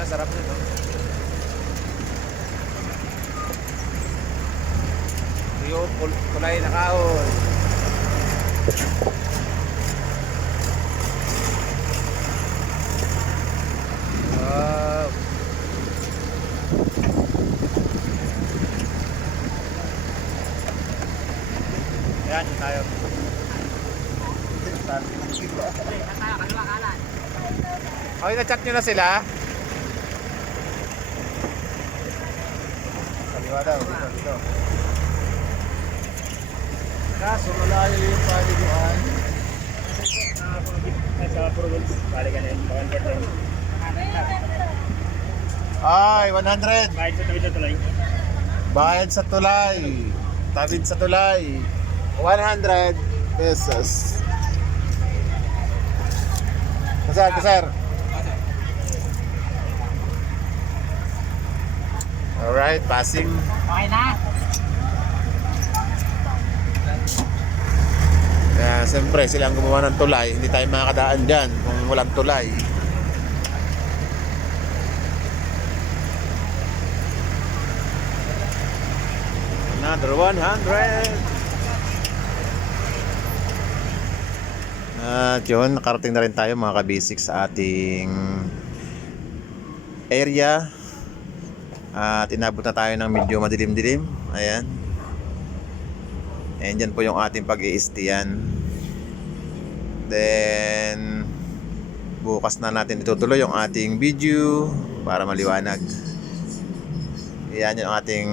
Ayan, sarap nito. Yung kulay na kahoy. Wow. Ayan, yun tayo. Okay, na-chat nyo na sila? Kaliwa daw, dito. Kaso malayo yung paliguan. Sa Purwoods, bali ka na yun, convert yun. Ay, 100. Kahit sa tawid na tuloy. Bayad sa tulay. Tawid sa tulay. 100 pesos. Kasar. Alright, passing. Okay na. Kaya siyempre sila ang gumawa ng tulay. Hindi tayo makakadaan dyan kung walang tulay. Another 100. At yun, nakarating na rin tayo mga kabisik sa ating area. At inabot na tayo ng medyo madilim-dilim. Ayan. And yan po yung ating pag-i-stayan. Then bukas na natin itutuloy yung ating video para maliwanag. Yan yung ating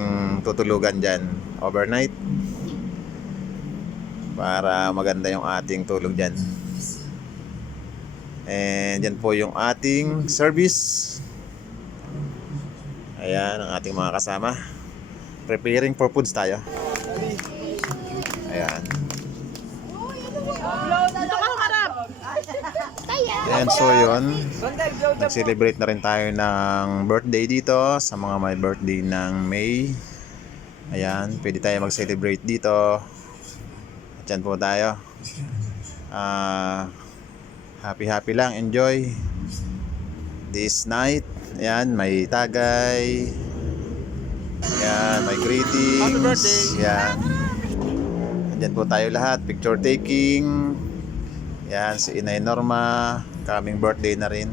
tutulugan dyan overnight para maganda yung ating tulog dyan. And yan po yung ating service. Ayan ang ating mga kasama. Preparing for foods tayo. Ayan. Ayan, so yun, nag-celebrate na rin tayo ng birthday dito sa mga may birthday ng May. Ayan, pwede tayo mag-celebrate dito. At yan po tayo. Happy lang, enjoy this night. Ayan, may tagay. Ayan, may greetings. Happy birthday. Ayan. Andyan po tayo lahat, picture taking. Yan, si Inay Norma, kaming birthday na rin.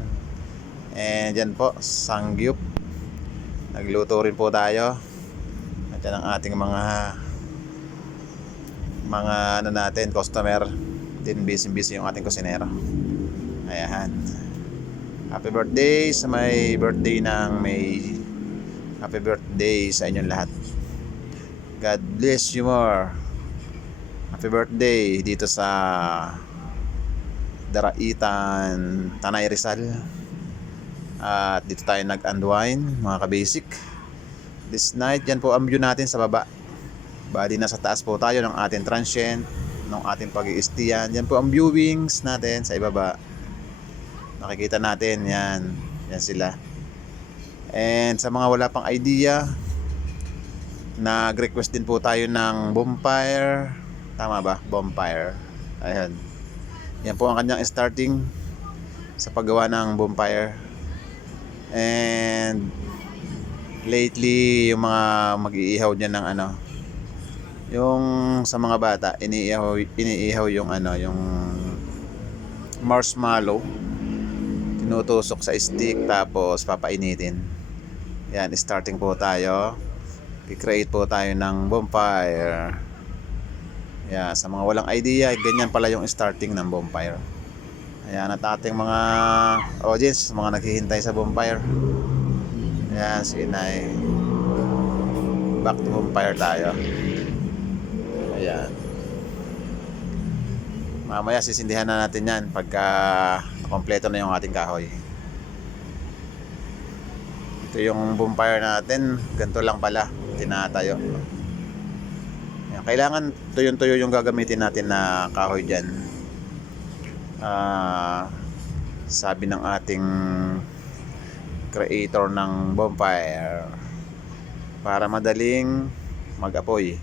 And yan po, Sangyup. Nagluto rin po tayo. At yan ang ating mga ano natin, customer. Din busy yung ating kusinero. Ayan. Happy birthday sa may birthday ng May. Happy birthday sa inyong lahat. God bless you more. Happy birthday dito sa Daraitan, Tanay Rizal. At dito tayo nag-unwind mga kabasic this night. Yan po ang view natin sa baba. Bali nasa taas po tayo ng ating transient, ng ating pag-i-stayan. Yan po ang viewings natin sa ibaba. Nakikita natin yan. Yan sila. And sa mga wala pang idea, nag-request din po tayo ng bonfire. Tama ba? Bonfire. Ayan. Yan po ang kanyang starting sa paggawa ng bonfire. And lately yung mga mag-iihaw dyan ng ano, yung sa mga bata iniihaw yung ano, yung marshmallow, tinutusok sa stick tapos papainitin. Yan, starting po tayo. I-create po tayo ng bonfire. Yeah, sa mga walang idea, ganyan pala yung starting ng bonfire. Ayan at ating mga audience, mga naghihintay sa bonfire. Ayan, si Inay. Back to bonfire tayo. Ayan. Mamaya sisindihan na natin yan pagka kompleto na yung ating kahoy. Ito yung bonfire natin. Ganito lang pala tinatayo. Kailangan tuyo-tuyo yung gagamitin natin na kahoy dyan. Sabi ng ating creator ng bonfire, para madaling mag-apoy.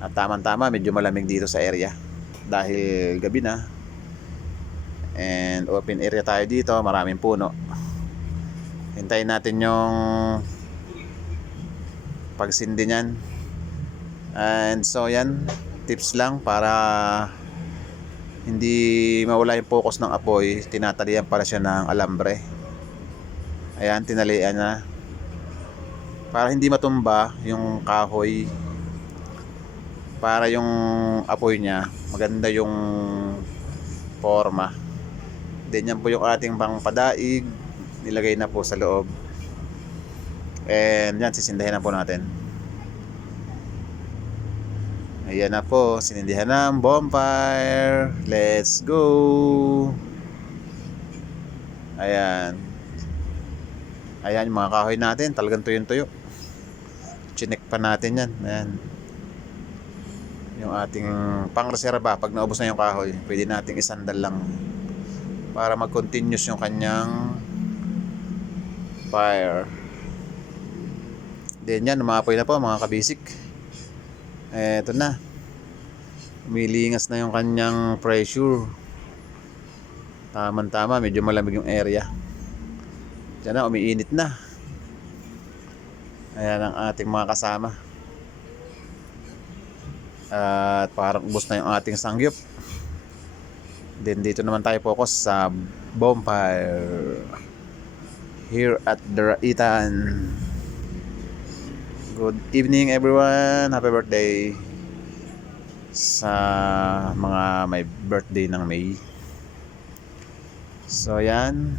At tama-tama, medyo malamig dito sa area dahil gabi na. And open area tayo dito, maraming puno. Hintayin natin yung pagsindi niyan. And so yan, tips lang para hindi mawala yung focus ng apoy. Tinatalian pala siya ng alambre. Ayan, tinalian na para hindi matumba yung kahoy, para yung apoy niya maganda yung forma. Then yan po yung ating pangpadaig, nilagay na po sa loob. And yan, sisindihan na po natin. Ayan na po, sinindihan na ang bonfire. Let's go. Ayan. Ayan yung mga kahoy natin, talagang tuyong-tuyo. Chinek pa natin yan. Ayan. Yung ating pang-reserva, pag naubos na yung kahoy, pwede nating isandal lang para mag-continuous yung kanyang fire. Then yan, umaapoy na po mga kabisik. Eto na. Umilingas na yung kanyang pressure. Tama-tama, medyo malamig yung area. Diyan na, umiinit na. Ayan ang ating mga kasama. At parang ubos na yung ating sangyup. Then dito naman tayo focus sa bonfire here at Daraitan. Good evening everyone. Happy birthday sa mga may birthday ng May. So yan.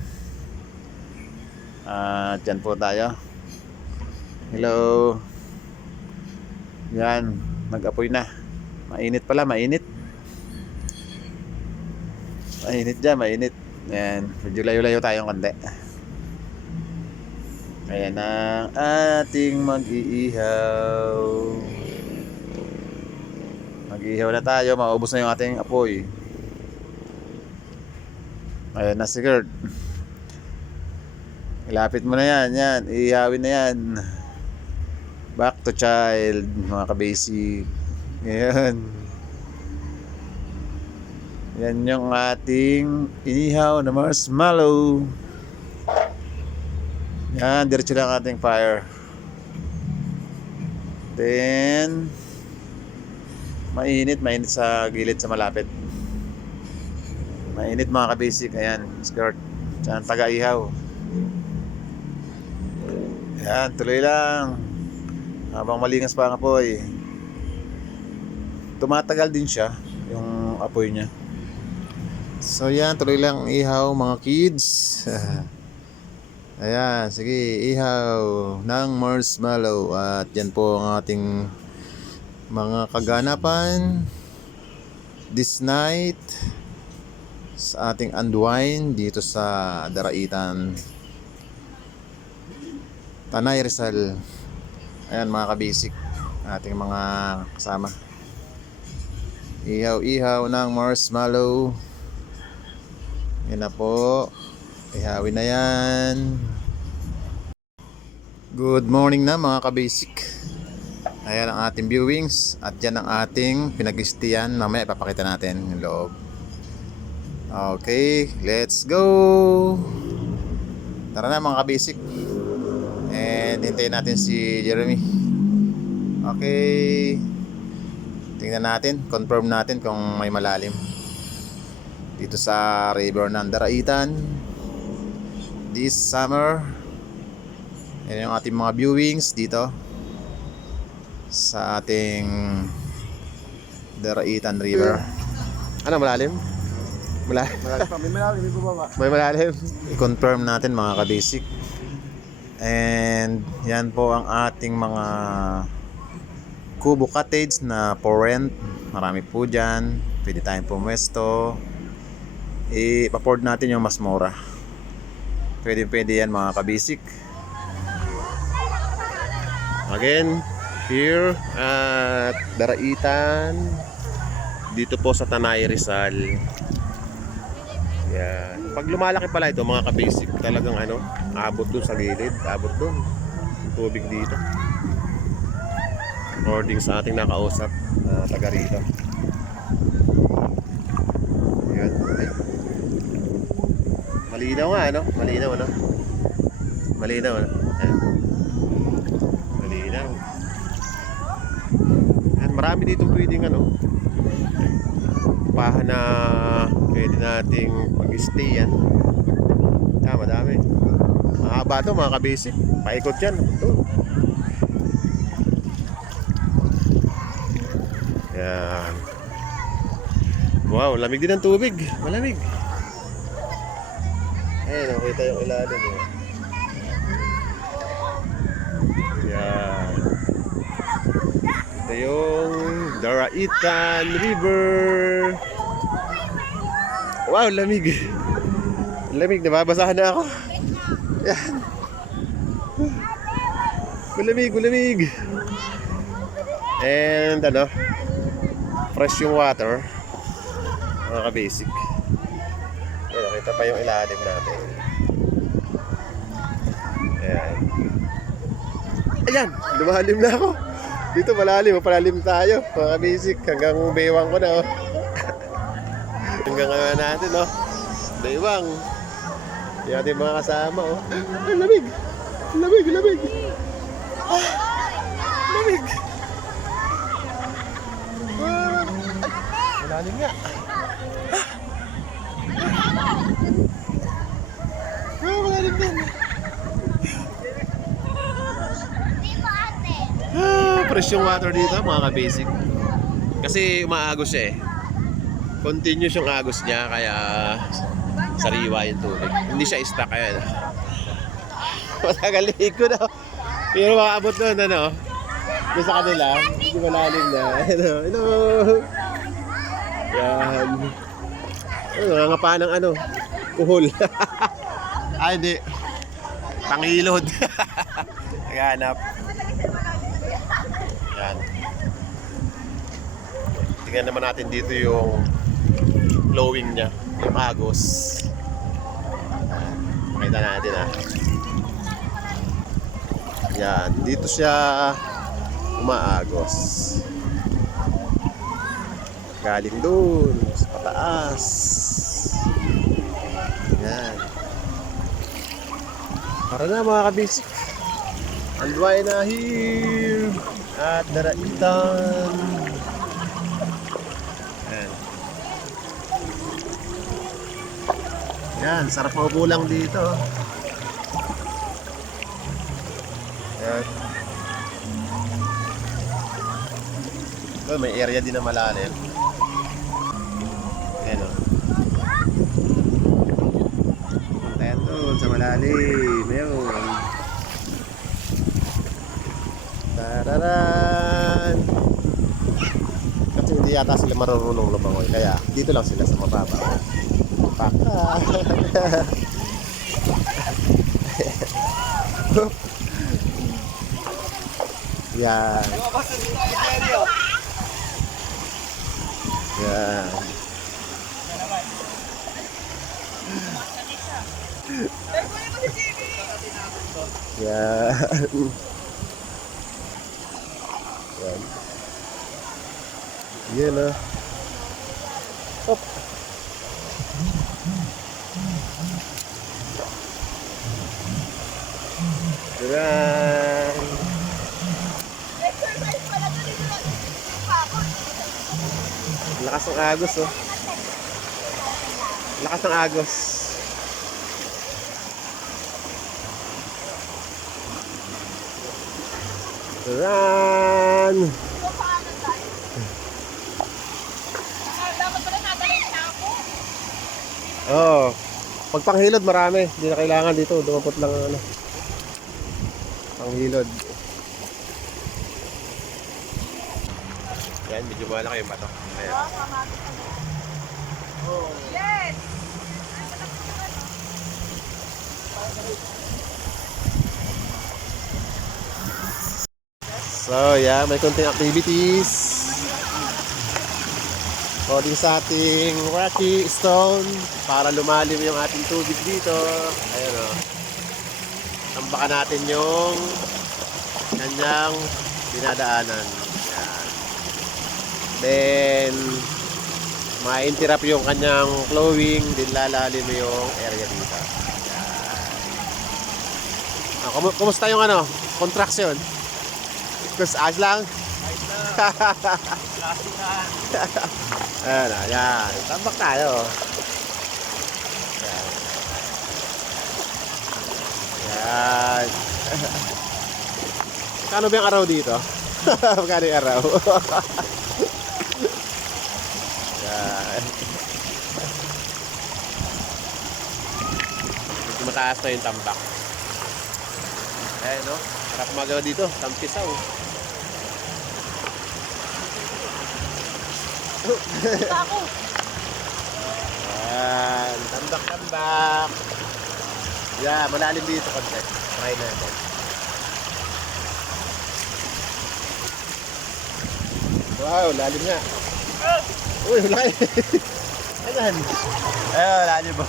At yan po tayo. Hello. Yan, nag-apoy na. Mainit pala, mainit. Mainit dyan, mainit. Yan, medyo layo-layo tayong konti. Ayan ang ating mag-iihaw. Mag-iihaw na tayo, maubos na yung ating apoy. Ayan na si Kurt. Ilapit mo na yan, yan, iihawin na yan. Back to child, mga kabasic. Ayan. Yan yung ating inihaw na marshmallow. Yan, diretso lang ating fire. Then mainit sa gilid sa malapit. Mainit mga kabasic. Ayan, skirt. Diyan, taga-ihaw. Yan, tuloy lang. Habang malingas pa ang apoy. Tumatagal din siya yung apoy niya. So yan, tuloy lang ihaw mga kids. Ayan, sige, ihaw ng marshmallow. At yan po ang ating mga kaganapan this night sa ating unwind dito sa Daraitan, Tanay Rizal. Ayan mga kabasic, ating mga kasama. Ihaw-ihaw ng marshmallow. Yan na po. Ihawin na yan. Good morning na mga kabasic. Ayan ang ating viewings. At yan ang ating pinag-istiyan. Mamaya ipapakita natin yung loob. Okay, let's go. Tara na mga kabasic. And hintayin natin si Jeremy. Okay. Tingnan natin, confirm natin kung may malalim dito sa river ng Daraitan this summer. Yan yung ating mga viewings dito sa ating Daraitan River. Ano, malalim? Malalim pa, may malalim, may bubaba. may malalim. I-confirm natin mga kabasic. And yan po ang ating mga kubo cottage na for rent. Marami po dyan. Pwede tayong pumwesto. I-afford natin yung mas mura. Pwede yan mga kabasic. Again, here at Daraitan, dito po sa Tanay Rizal. Yan. Pag lumalaki pala ito mga kabasic, talagang ano, abot dun sa gilid, abot dun yung tubig dito. According sa ating nakausap taga rito. Yan. Ay. Malinaw nga, ano? Malinaw, ano? Malinaw, no? Ayan. Malinaw. Ayan, marami dito pwedeng ano, pahan na pwede nating mag-stay yan. Madami. Mahaba to mga kabasic. Paikot yan. Ito. Yan. Wow, lamig din ang tubig. Malamig. Ayun, nakita yung ilalim eh. Yan. Ito yung Daraitan River. Wow, lamig. Lamig, nababasahan na ako. Yan. Malamig, malamig. And ano, fresh yung water. Mga ka-basic. Ayan, nakita pa yung ilalim natin. Ayan. Ayan, lumalim na ako. Dito malalim, palalim tayo. Mga ka-basic, hanggang baywang ko na. Oh. Hanggang natin, oh. Baywang. Yung ating mga kasama, oh. Ay, lamig! Lamig, lamig! Ah, lamig! Ah, ay, malalim nga. Malalim din. Fresh yung water dito, mga ka-basic. Kasi umaagos siya eh. Continuous yung agos niya, kaya sariwa yung tubig. Hindi siya stuck, ayan. Matagal ko na. Pero makaabot doon, ano? Doon sa kanila, hindi malalim na. Hello. Yan. Ano, nangangapa ng ano? Kuhol. Ay, hindi. Pangilod. Naghanap. Yan. Tingnan naman natin dito yung flowing niya. Yung agos. Makita natin ah. Yan. Dito siya umaagos. Galing dun sa pataas. Yan. Para na mga kabisik. Anduay na here. At Daraitan. Yan. Yan. Sarap maupo lang dito. Yan. Oh, may area din na malalim. Ayan o. Punta yan doon sa malalim. Ayan. Tararan! Kasi hindi yata sila marunong lumangoy. Kaya dito lang sila sa mababa. Paka! Yan. Yan. Yan. Yan. Yan ah. Hop. Yan. Lakas ng agos oh. Lakas ng agos. Run! Oh, pag panghilod marami, hindi na kailangan dito, dumapot lang ano. Panghilod. Yan, medyo malaki yung bato. Ayan. Yes! So, yeah, may konting activities. Coding sa ating rocky stone para lumalim yung ating tubig dito. Ayan o. Tambakan natin yung kanyang dinadaanan. Ayan. Then, ma-interrupt yung kanyang flowing, din lalalim yung area dito. Ayan. Kumusta yung ano, contraction? Kus ayos lang? Ayan, ayan. Tambak tayo. Ayan. Ayan. Kano ba yung araw dito? Magkano yung araw? Ayan. Medyo mataas na yung tambak. Ayan, no? Harap magawa dito. Tampisaw. Ayan. Tambak-tambak. Yeah, malalim dito konti. Try natin. Wow, lalim nga. Uy, lalim. Ayan. Ayun, lalim ba?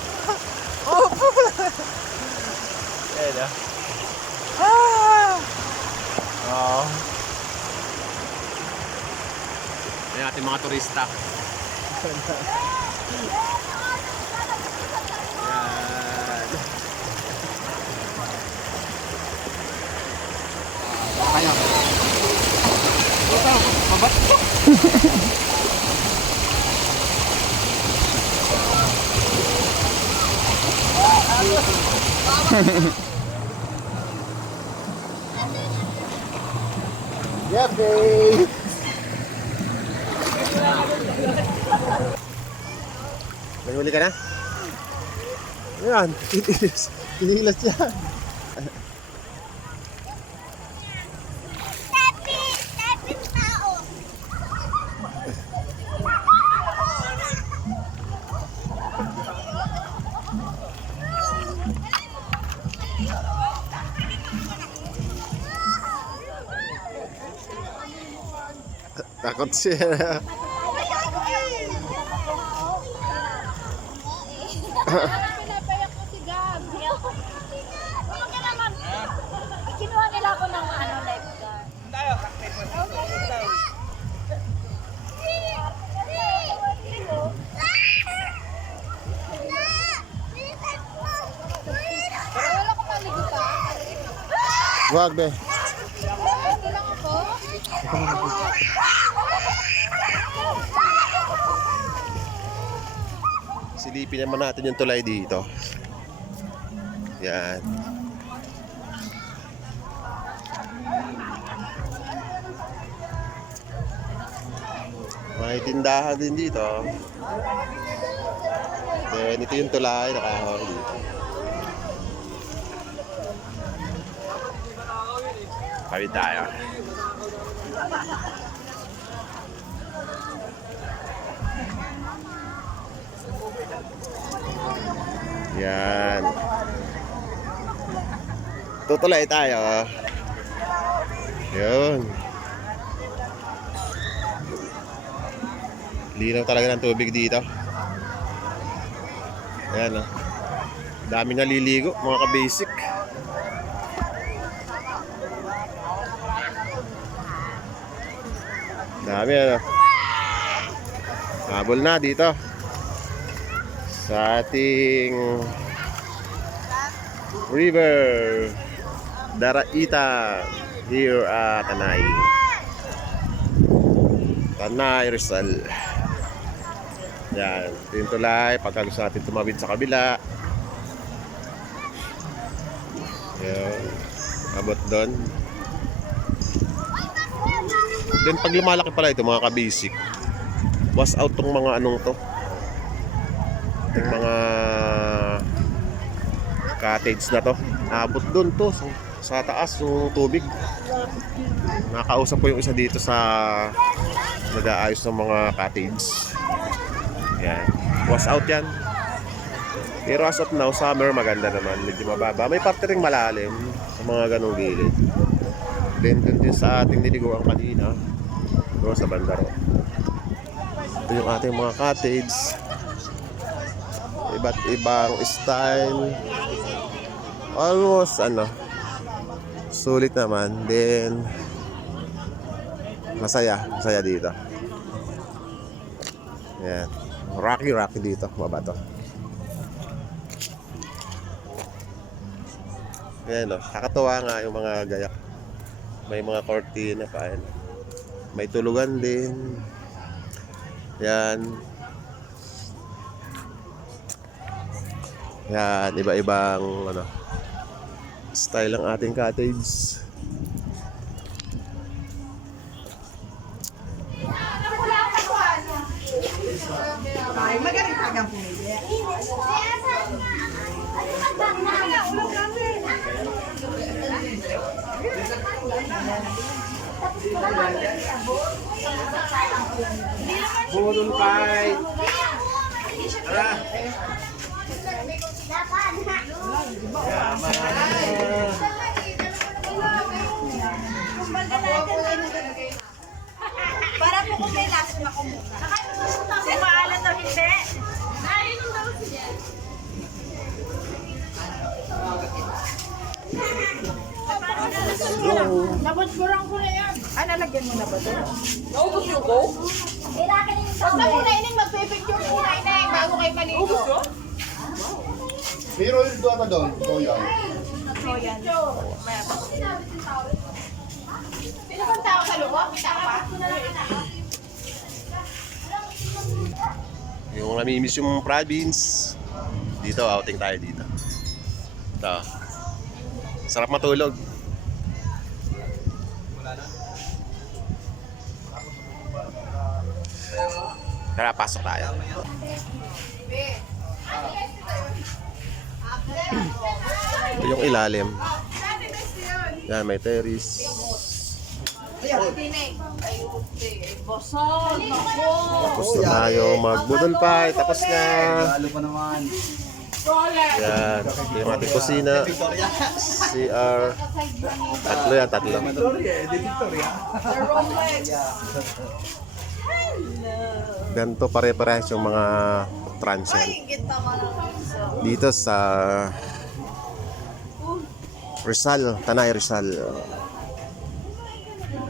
Oh! Ayan, ah. Oo. Ayan ating mga turista. Ayan. Kaya. Mabat. Yeah, babe. May huli ka na? Ayan, tinilas yan. Takot siya. Pinapayak ko si Gab. Huwag ka naman. Kinuha nila ako ng lifeguard. Wala ko maligo pa. Wag, be. Ito lang ako. Silipin naman natin yung tulay dito. Yan. May tindahan din dito. Then ito yung tulay nakahawak dito. Kawit tayo. Yan. Tutulay tayo. Yun. Linaw talaga ng tubig dito. Ayan, oh. Dami naliligo, mga ka-basic. Dami, ano. Habol na dito sa ating river Daraita here at Tanay Rizal. Yan, ito yung tulay. Pagka gusto natin tumawid sa kabila, yan, abot doon. Then pag lumalaki pala ito mga ka-basic, was out tong mga anong to, yung mga cottage na to. Abot doon to sa taas yung tubig. Nakausap ko yung isa dito sa nag-aayos ng mga cottage. Yan, was out yan. Pero as of now, summer maganda naman, medyo mababa. May parte ring malalim sa mga ganong gilid. Then dun din sa ating niliguan kanina, doon sa bandaro. Ito yung ating mga cottage. Iba't ibang style. Almost sulit naman. Then masaya dito. Yan. Rocky dito, mabato. Ayan o, kakatuwa nga yung mga gayak. May mga cortina pa. Ayan. May tulugan din. Yan. Yan, iba-ibang ano, style ng ating cottage. Ay, magaling tagang pumili. Budol fight. Tara. Para po kung may laso na kumuna. Kung maalat o hindi. Nainom daw siya. Nabot-burang ko na yan. Ah, nalagyan mo na ba ito? Naubos yung go? Kailangan yung Huwag na muna ining magpipicture muna ining bago kayo maligo. Pero yung doon ka doon. So yan. Sino bang tao sa loob? Kita pa? Yung namimiss yung province. Dito, outing tayo dito. Ito. Sarap matulog. Tara, pasok tayo. Ito yung ilalim. Yan, may terrace. Bosol, ako. Tapos na tayo mag-budol pa. Tapos na. Lalo pa naman. Yan. Ito yung ating kusina. CR. Tatlo yan, tatlo. Ganito pare-parehas yung mga transient. Dito sa Rizal, Tanay Rizal.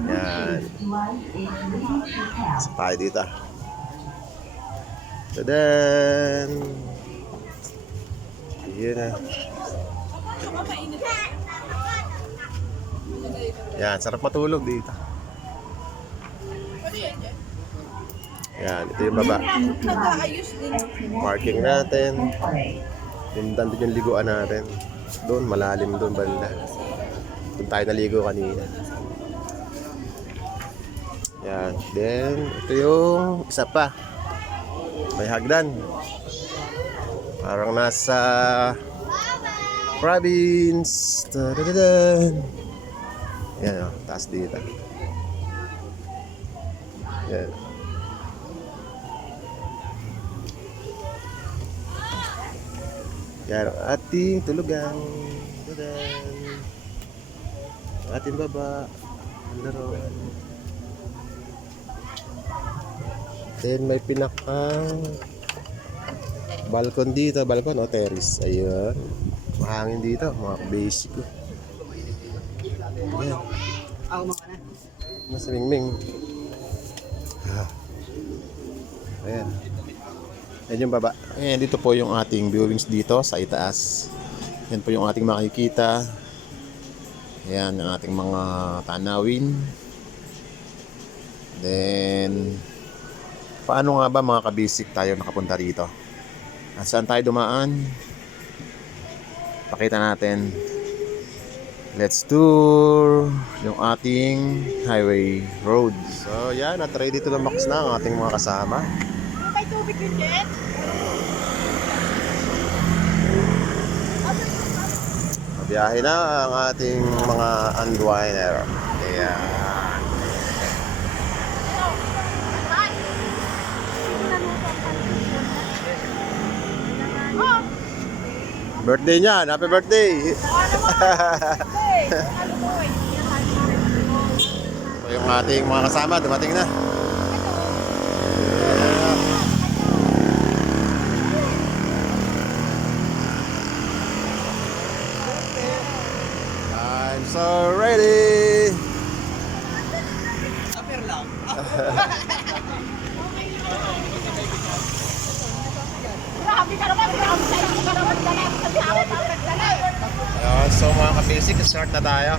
Yan. Sa tayo dito. Tadan! Yun na. Yan, sarap matulog dito. Yan, ito yung baba. Parking natin. Tindan din yung liguan natin. Doon, malalim doon banda. Doon tayo naligo kanina. Yan. Then, ito yung isa pa. May hagdan. Parang nasa province. Tadadadan. Yan o, taas dito. Yan. Yan ang ating tulugan. Tadan. Ang ating baba. Ang laruan. Then may pinakang balkon dito. Balkon o terrace. Ayun. Mahangin dito. Mga basic ko. Ayan. Nasa mingming. Ayan. Ayan yung baba. Ayan, dito po yung ating viewings dito sa itaas. Yan po yung ating makikita. Ayan, yung ating mga tanawin. Then, paano nga ba mga kabisik tayo nakapunta rito? Saan tayo dumaan? Pakita natin. Let's tour yung ating highway road. So, yan. At ready to the max na ang ating mga kasama. May tubig yun, Jet? Biyahe na ang ating mga unwiner. Ayan. Birthday niya. Happy birthday. So, yung ating mga kasama dumating na. I'm so ready. Grabe ka naman, grabe ka naman, grabe ka naman, Ayan, so mga mga basic, start na tayo.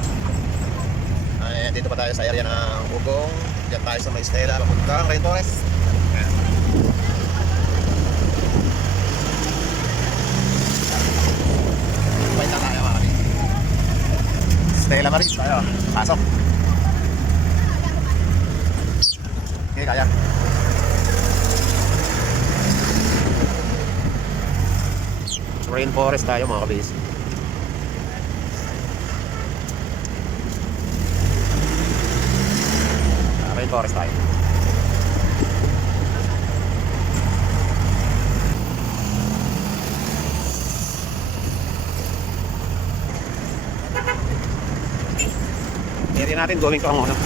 Ay, dito pa tayo sa area ng Ugong. Diyan tayo sa may Estela, papuntang Rainforest. Ayan. Wait lang tayo mga kapatid. Estela Maris tayo. Pasok. Okay, kaya. Rainforest tayo mga kabis. Rainforest tayo. Area natin going to ang ano.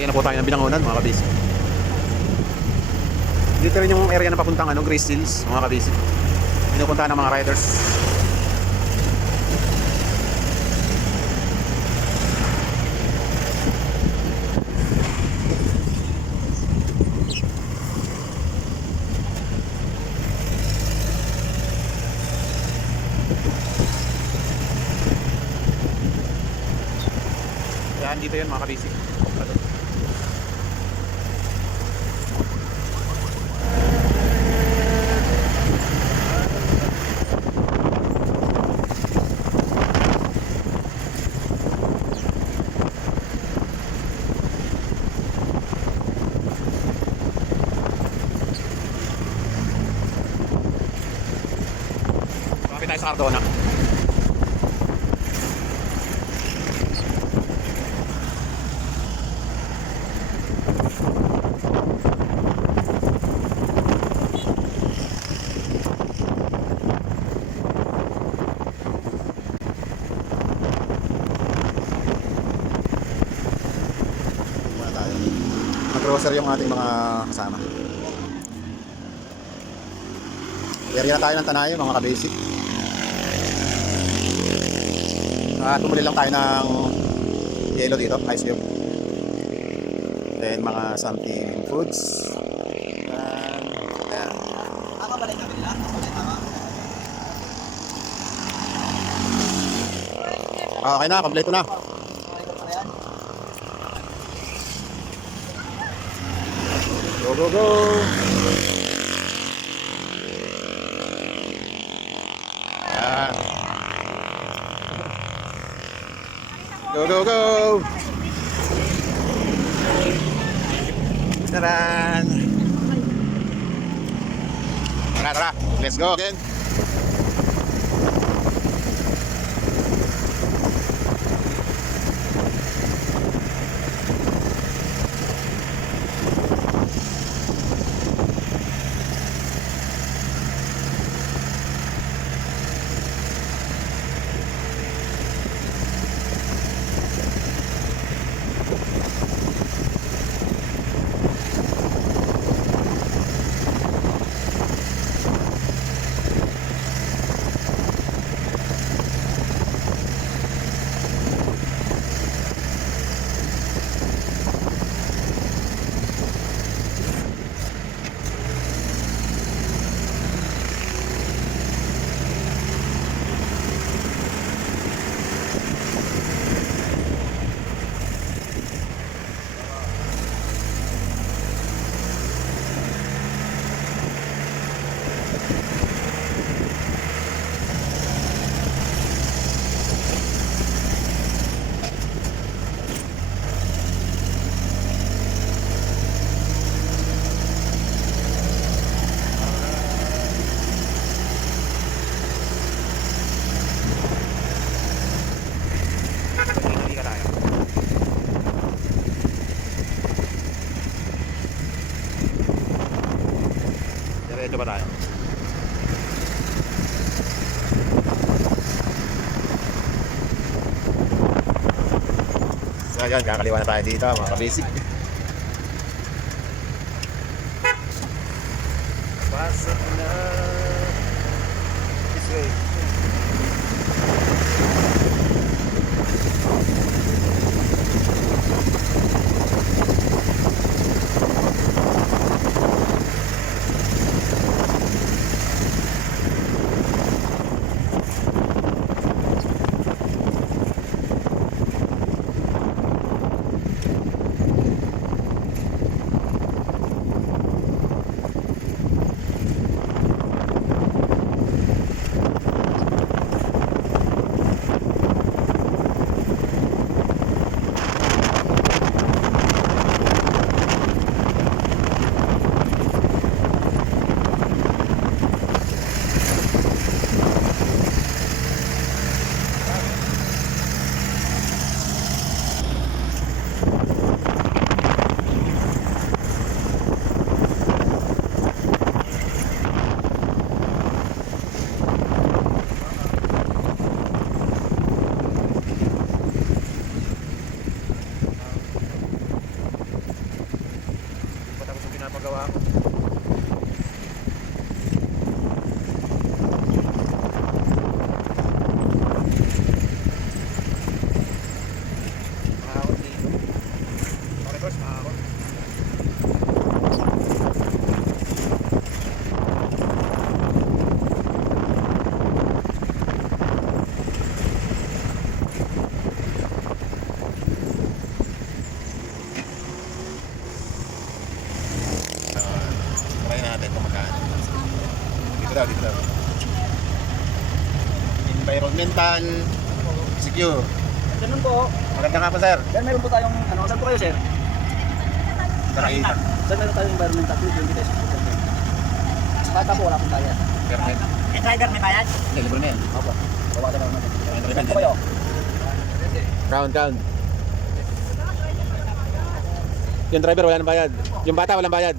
Area na po tayo ng Binangonan mga kabisi. Dito rin yung area na papuntang Grace Hills mga kabisi. Pinupuntahan ng mga riders. Yan dito yun mga kabisi. Kapit tayo sa Cardona. Muna tayo. Mag-grocery yung ating mga kasama. Area na tayo ng Tanayo mga ka-basic. Tumuli lang tayo ng yelo dito, ice cube. Then mga something foods. Ayan. Okay na, kompleto na. Go, go, go! Ayan. Go, go, go! Taran! Tara, tara! Let's go again! ba tayo? So ayan, kakaliwa na tayo dito mga kabasic. Pasok na this way. Patapos yung pinapagawa ko. Mahakot dito. Okay boss, mahakot. Try natin kung magkano. Dito daw, dito daw. Environmental secure. Ganun po. Maganda nga po, sir. Then meron po tayong, ano, saan po kayo, sir? Karakitan. Saan meron tayong environmental 20 pesos po. Sa bata po, wala pong bayad. Perfect. Yung driver may bayad? Hindi, libre na yan. Opo. Bawasan lang naman. Libre Saan na po kayo? Count, count. Yung driver wala nang bayad. Yung bata walang bayad.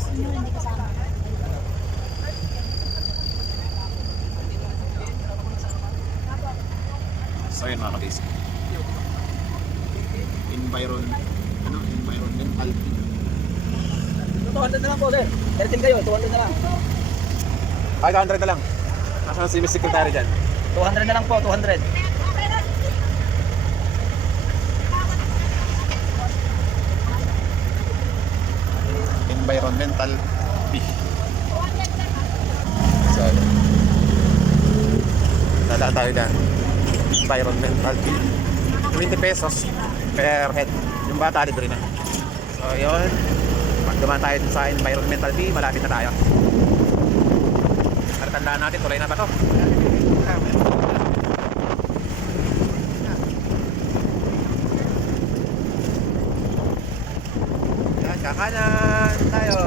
Sino hindi kasama? So yun mga kabis. Environmental. 200 na lang po, sir. Airtel kayo, 200 na lang. Ay, 100 na lang. Nasaan si Miss Secretary dyan? 200 na lang po, 200. Environmental fee. So, dadaan tayo dyan. Environmental fee. 20 pesos per head. Yung bata, libre na. So, yun. Pag dumaan tayo dun sa environmental fee, malapit na tayo. Para tandaan natin, tuloy na ba to? Yan, kakanan tayo.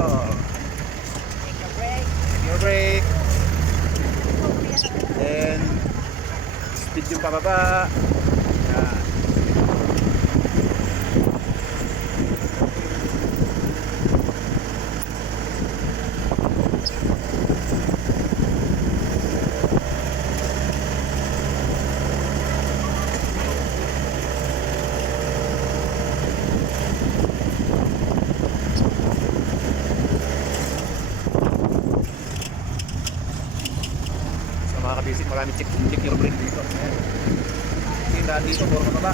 Take your break. Then, speed yung pababa. Yan. Sa mga kabisik, marami check your brake dito. Ayan. Kasi dahil dito, puro mababa.